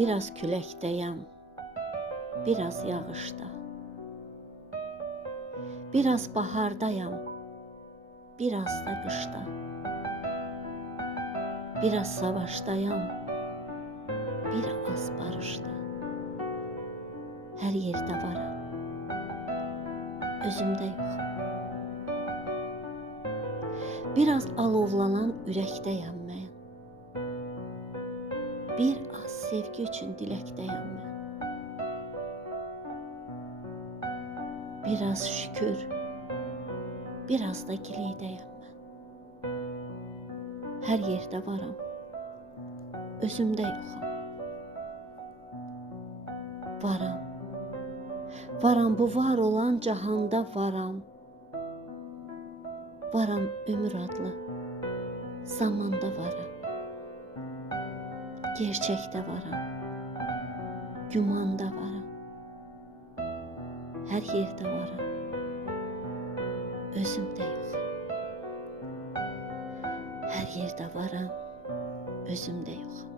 Biraz küləkdəyəm, biraz yağışda. Biraz bahardayam, biraz da qışda. Biraz savaşdayam, biraz barışda. Hər yerdə varam, özümdə yoxam. Biraz alovlanan ürəkdəyəm mən. Bir az sevgi üçün diləkdəyəm mən. Biraz şükür, biraz da gileydəyəm mən. Hər yerdə varam, özümdə yoxam. Varam, varam bu var olan cahanda varam. Varam ömür adlı zamanda varam. Gerçəkdə varam, gümanda varam. Hər yerdə varam, özümdə yoxam. Hər yerdə varam, özümdə yoxam.